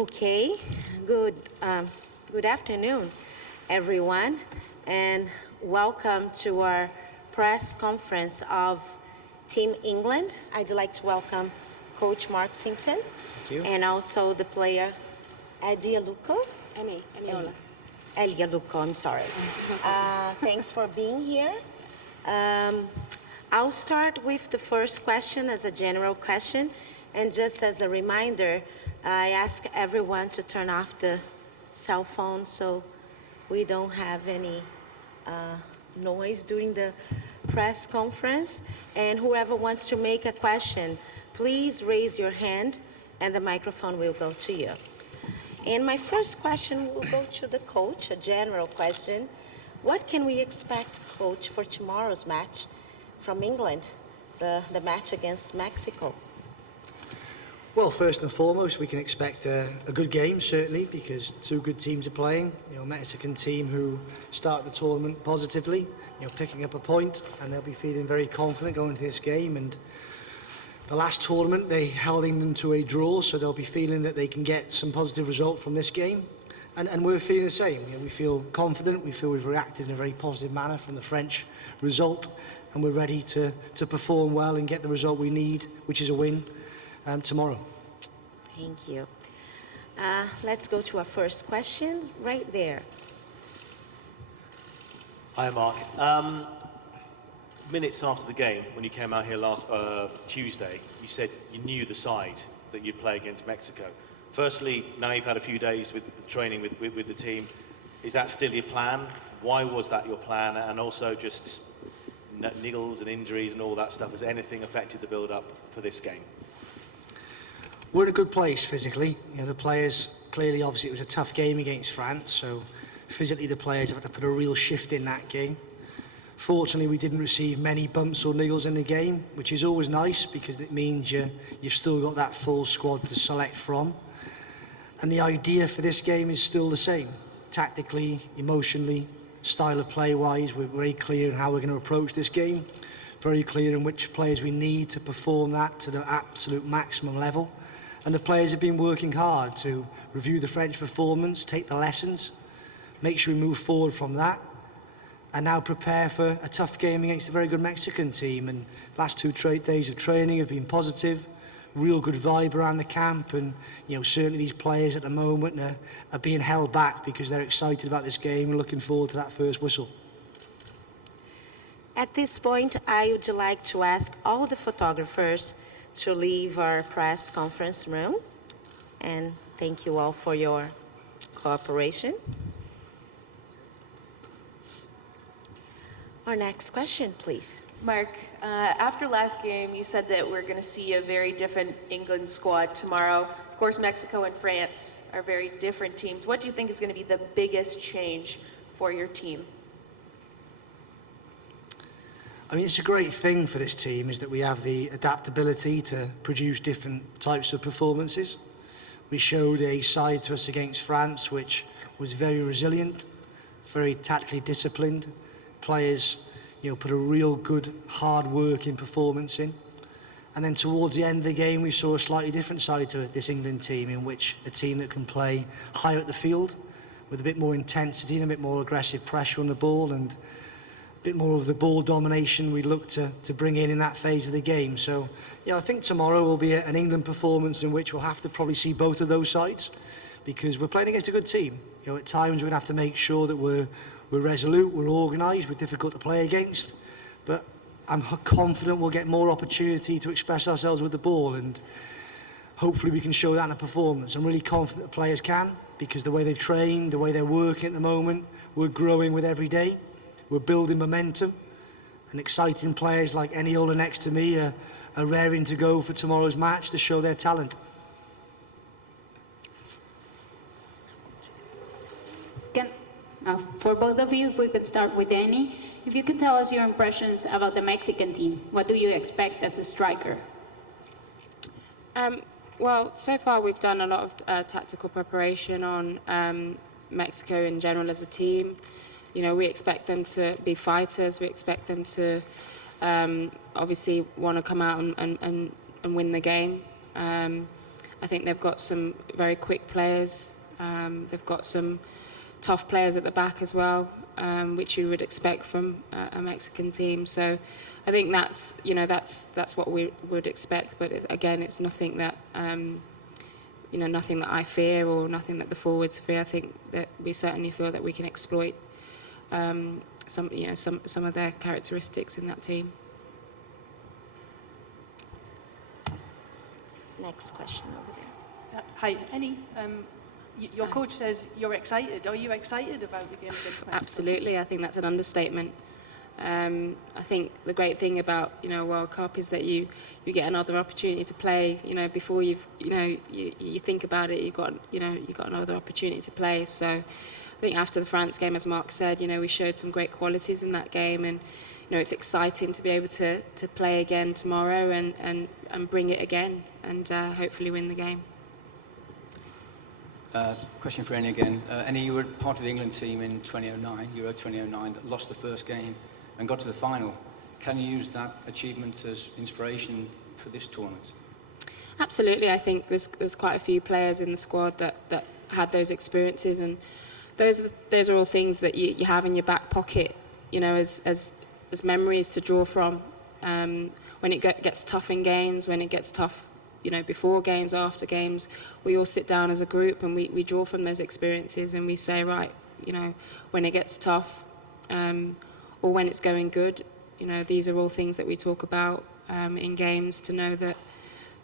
Okay, good afternoon, everyone, and welcome to our press conference of Team England. I'd like to welcome Coach Mark Simpson. Thank you. And also the player Eddie Aluko. Eniola. Elie Aluko, I'm sorry. Thanks for being here. I'll start with the first question as a general question, and just as a reminder, I ask everyone to turn off the cell phone so we don't have any noise during the press conference. And whoever wants to make a question, please raise your hand and the microphone will go to you. And my first question will go to the coach, a general question. What can we expect, Coach, for tomorrow's match from England, the match against Mexico? Well, first and foremost, we can expect a good game, certainly, because two good teams are playing. Mexican team who start the tournament positively, picking up a point, and they'll be feeling very confident going into this game. And the last tournament, they held England to a draw, so they'll be feeling that they can get some positive result from this game. And we're feeling the same. We feel confident, we feel we've reacted in a very positive manner from the French result, and we're ready to perform well and get the result we need, which is a win tomorrow. Thank you. Let's go to our first question right there. Hi, Mark. Minutes after the game, when you came out here last Tuesday, you said you knew the side that you'd play against Mexico. Firstly, now you've had a few days with the training with the team. Is that still your plan? Why was that your plan? And also just niggles and injuries and all that stuff. Has anything affected the build-up for this game? We're in a good place physically. The players, clearly, obviously, it was a tough game against France, so physically the players have had to put a real shift in that game. Fortunately, we didn't receive many bumps or niggles in the game, which is always nice because it means you've still got that full squad to select from. And the idea for this game is still the same. Tactically, emotionally, style of play-wise, we're very clear in how we're going to approach this game, very clear in which players we need to perform that to the absolute maximum level. And the players have been working hard to review the French performance, take the lessons, make sure we move forward from that, and now prepare for a tough game against a very good Mexican team. And last 2 days of training have been positive, real good vibe around the camp, and certainly these players at the moment are being held back because they're excited about this game and looking forward to that first whistle. At this point, I would like to ask all the photographers to leave our press conference room, and thank you all for your cooperation. Our next question, please. Mark, after last game, you said that we're going to see a very different England squad tomorrow. Of course, Mexico and France are very different teams. What do you think is going to be the biggest change for your team? I mean, it's a great thing for this team is that we have the adaptability to produce different types of performances. We showed a side to us against France which was very resilient, very tactically disciplined. Players, put a real good, hard-working performance in. And then towards the end of the game, we saw a slightly different side to this England team, in which a team that can play higher at the field with a bit more intensity and a bit more aggressive pressure on the ball, and a bit more of the ball domination we look to bring in that phase of the game. So, I think tomorrow will be an England performance in which we'll have to probably see both of those sides, because we're playing against a good team. At times we're going to have to make sure that we're resolute, we're organised, we're difficult to play against, but I'm confident we'll get more opportunity to express ourselves with the ball, and hopefully we can show that in a performance. I'm really confident the players can, because the way they've trained, the way they're working at the moment, we're growing with every day. We're building momentum, and exciting players like Eniola next to me are raring to go for tomorrow's match to show their talent. For both of you, if we could start with Annie, if you could tell us your impressions about the Mexican team. What do you expect as a striker? Well, so far we've done a lot of tactical preparation on Mexico in general as a team. We expect them to be fighters. We expect them to obviously want to come out and win the game. I think they've got some very quick players. They've got some tough players at the back as well, which you would expect from a Mexican team. So I think that's what we would expect. But again, it's nothing that nothing that I fear or nothing that the forwards fear. I think that we certainly feel that we can exploit some of their characteristics in that team. Next question over there. Hi, Annie. Your coach says you're excited. Are you excited about the game against Mexico? Absolutely, I think that's an understatement. I think the great thing about World Cup is that you get another opportunity to play. Before you think about it, you got another opportunity to play. So I think after the France game, as Mark said, we showed some great qualities in that game, and it's exciting to be able to play again tomorrow and bring it again and hopefully win the game. Question for Annie again. Annie, you were part of the England team in 2009, Euro 2009, that lost the first game and got to the final. Can you use that achievement as inspiration for this tournament? Absolutely. I think there's quite a few players in the squad that had those experiences, and those are all things that you have in your back pocket, as memories to draw from. When it gets tough in games, when it gets tough before games, after games, we all sit down as a group and we draw from those experiences, and we say, right, when it gets tough or when it's going good, these are all things that we talk about in games, to know that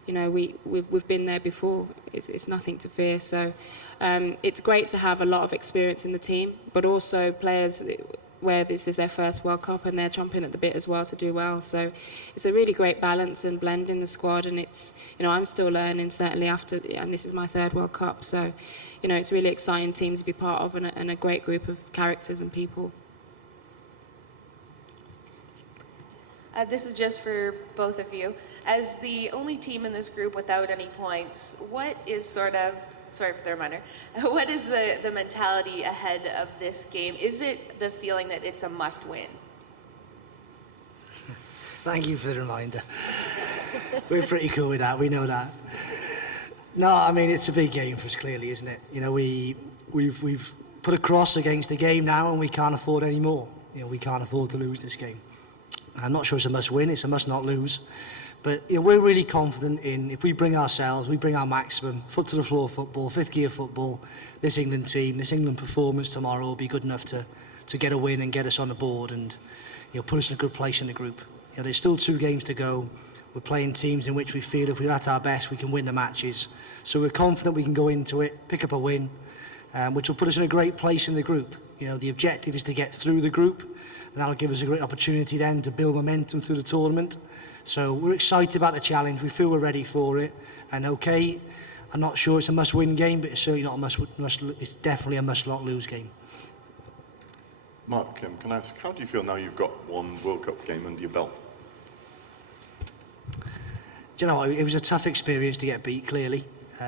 we've been there before. It's nothing to fear. So it's great to have a lot of experience in the team, but also players where this is their first World Cup and they're chomping at the bit as well to do well. So it's a really great balance and blend in the squad, and it's I'm still learning, certainly after, and this is my third World Cup, so it's a really exciting team to be part of, and a great group of characters and people. This is just for both of you. As the only team in this group without any points, what is sorry for the reminder, what is the mentality ahead of this game? Is it the feeling that it's a must-win? Thank you for the reminder. We're pretty cool with that, we know that. No, I mean, it's a big game for us, clearly, isn't it? We've put a cross against the game now, and we can't afford any more. We can't afford to lose this game. I'm not sure it's a must-win, it's a must-not-lose. But we're really confident in, if we bring our maximum, foot to the floor football, fifth gear football, this England team, this England performance tomorrow will be good enough to get a win and get us on the board and put us in a good place in the group. There's still 2 games to go. We're playing teams in which we feel if we're at our best, we can win the matches. So we're confident we can go into it, pick up a win, which will put us in a great place in the group. The objective is to get through the group, and that'll give us a great opportunity then to build momentum through the tournament. So we're excited about the challenge. We feel we're ready for it. And okay, I'm not sure it's a must-win game, but it's certainly not a must. It's definitely a must-not-lose game. Mark, can I ask, how do you feel now you've got one World Cup game under your belt? Do it was a tough experience to get beat, clearly.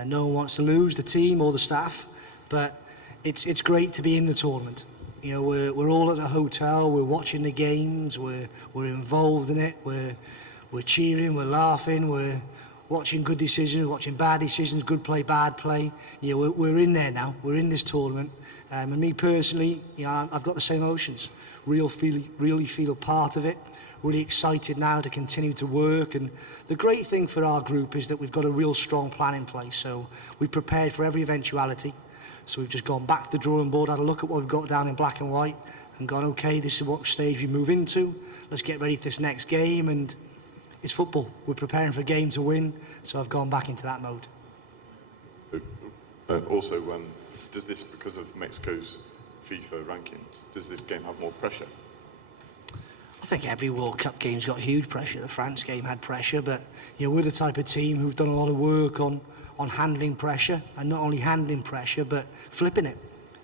No one wants to lose, the team or the staff, but it's great to be in the tournament. We're all at the hotel, we're watching the games, we're involved in it, we're cheering, we're laughing, we're watching good decisions, watching bad decisions, good play, bad play. We're in there now, we're in this tournament. And me personally, I've got the same emotions. Really feel part of it. Really excited now to continue to work. And the great thing for our group is that we've got a real strong plan in place. So we've prepared for every eventuality. So we've just gone back to the drawing board, had a look at what we've got down in black and white, and gone, okay, this is what stage we move into. Let's get ready for this next game. And it's football. We're preparing for a game to win. So I've gone back into that mode. Also, does this, because of Mexico's FIFA rankings, does this game have more pressure? I think every World Cup game's got huge pressure. The France game had pressure, but we're the type of team who've done a lot of work on handling pressure, and not only handling pressure, but flipping it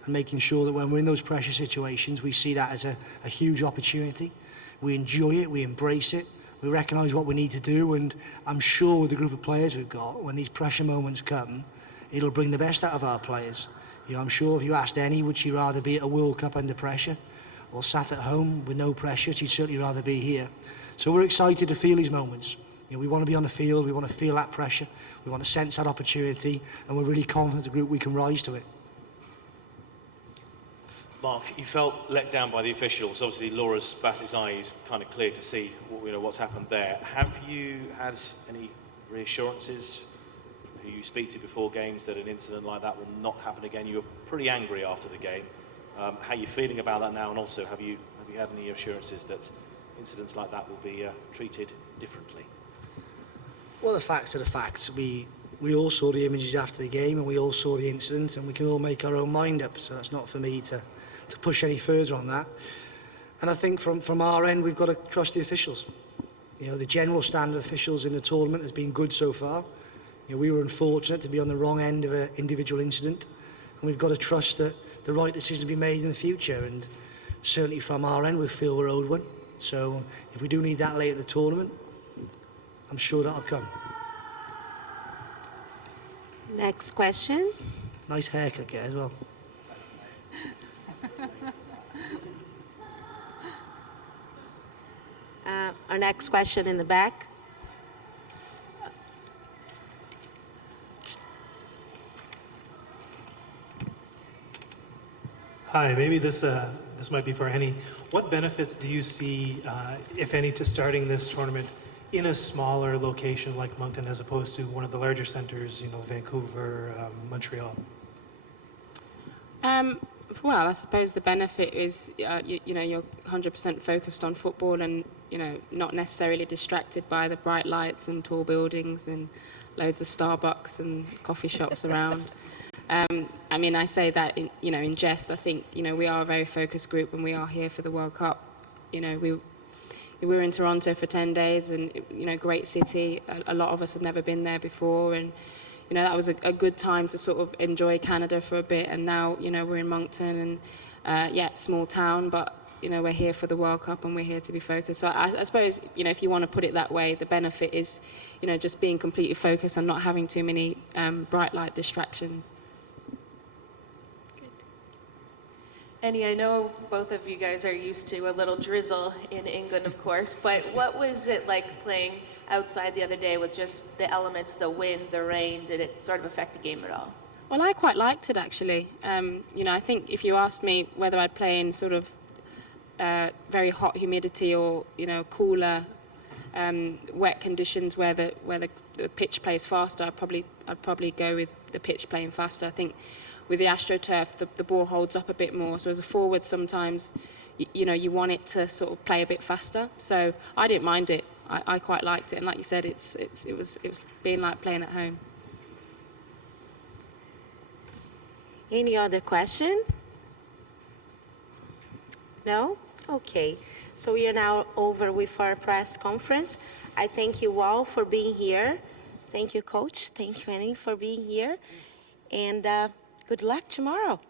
and making sure that when we're in those pressure situations, we see that as a huge opportunity. We enjoy it, we embrace it, we recognise what we need to do, and I'm sure with the group of players we've got, when these pressure moments come, it'll bring the best out of our players. I'm sure if you asked Annie, would she rather be at a World Cup under pressure or sat at home with no pressure? She'd certainly rather be here. So we're excited to feel these moments. You know, we want to be on the field, we want to feel that pressure, we want to sense that opportunity, and we're really confident as a group we can rise to it. Mark, you felt let down by the officials. Obviously, Laura's Bassett's eye is kind of clear to see what's happened there. Have you had any reassurances who you speak to before games that an incident like that will not happen again? You were pretty angry after the game. How are you feeling about that now? And also, have you had any assurances that incidents like that will be treated differently? Well, the facts are the facts. We all saw the images after the game, and we all saw the incident, and we can all make our own mind up. So that's not for me to push any further on that. And I think from our end, we've got to trust the officials. You know, the general standard of officials in the tournament has been good so far. You know, we were unfortunate to be on the wrong end of an individual incident, and we've got to trust that the right decision will be made in the future. And certainly from our end, we feel we're owed one. So if we do need that late in the tournament, I'm sure that'll come. Next question. Nice haircut, get as well. Our next question in the back. Hi, maybe this might be for Henny. What benefits do you see, if any, to starting this tournament in a smaller location like Moncton as opposed to one of the larger centers, you know, Vancouver, Montreal? Well, I suppose the benefit is, you know, you're 100% focused on football and, you know, not necessarily distracted by the bright lights and tall buildings and loads of Starbucks and coffee shops around. I mean, I say that in jest. I think, you know, we are a very focused group and we are here for the World Cup. You know, we were in Toronto for 10 days and, you know, great city. A lot of us had never been there before, and, you know, that was a good time to sort of enjoy Canada for a bit. And now, you know, we're in Moncton and, yeah, small town, but, you know, we're here for the World Cup and we're here to be focused. So I suppose, you know, if you want to put it that way, the benefit is, you know, just being completely focused and not having too many bright light distractions. Annie, I know both of you guys are used to a little drizzle in England, of course, but what was it like playing outside the other day with just the elements, the wind, the rain? Did it sort of affect the game at all? Well, I quite liked it, actually. You know, I think if you asked me whether I'd play in sort of very hot humidity or, you know, cooler, wet conditions where the pitch plays faster, I'd probably go with the pitch playing faster. I think with the AstroTurf, the ball holds up a bit more. So as a forward, sometimes, you know, you want it to sort of play a bit faster. So I didn't mind it. I quite liked it. And like you said, it was being like playing at home. Any other question? No? Okay. So we are now over with our press conference. I thank you all for being here. Thank you, Coach. Thank you, Annie, for being here. And good luck tomorrow.